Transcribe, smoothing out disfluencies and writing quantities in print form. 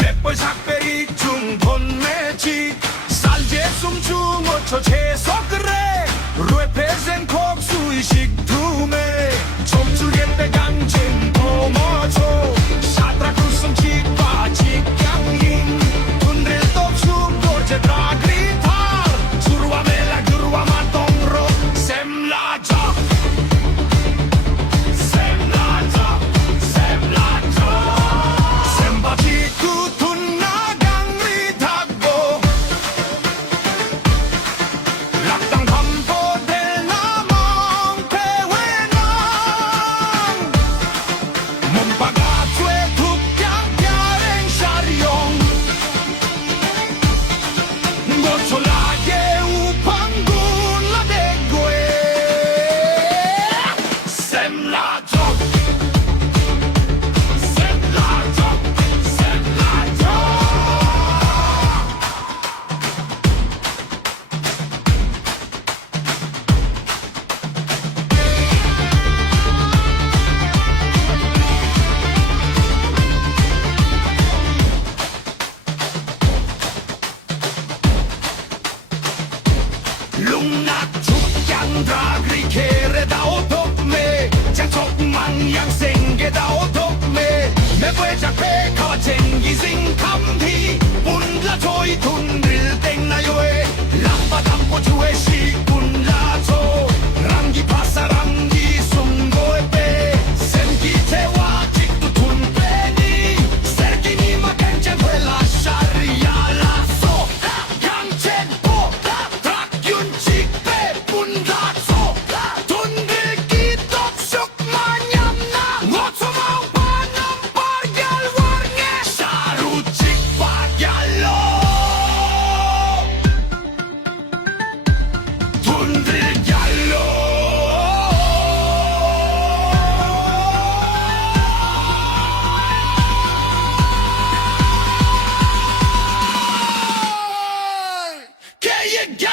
맷벌 작배리 중돈 매지 쌀제 숨중 5초 채소 그래 랩에센 국수이식 두매 촉출get대 강진 도모초 샤트라 구승 치과 직강인 둔릴 떡수 고제 드라그리타 주루와 멜라 주루와 마동로 셈라적 셈라적 셈라적 셈바지 구툰 나강리 닫고 락당 반포될 나멍 대회낭 몸바가 죄 툭냥 뼈랭 샤리용 고촐라게 우방군 라대고에 셈라적 셈라적 셈라적 룽낙 죽양 드라그리케레다 오토메 장촉 망양 생게다 오토메 매부의 작배 거쟁기생 감히 분라 조이 둔릴 땡나요에 람바 담고 주에 시군라조 람기 파사 람기 숨고에 빼 샘기테와 직도 둔빼니 세르기니마 갱젠 회라 샤리야 라소 양첸포 드락윤 직배 분라소 둔들기 떡숙 마냠나 모초마우 바남 바갤 월게 샤루 직바갤로 둔들갤로 개의 갤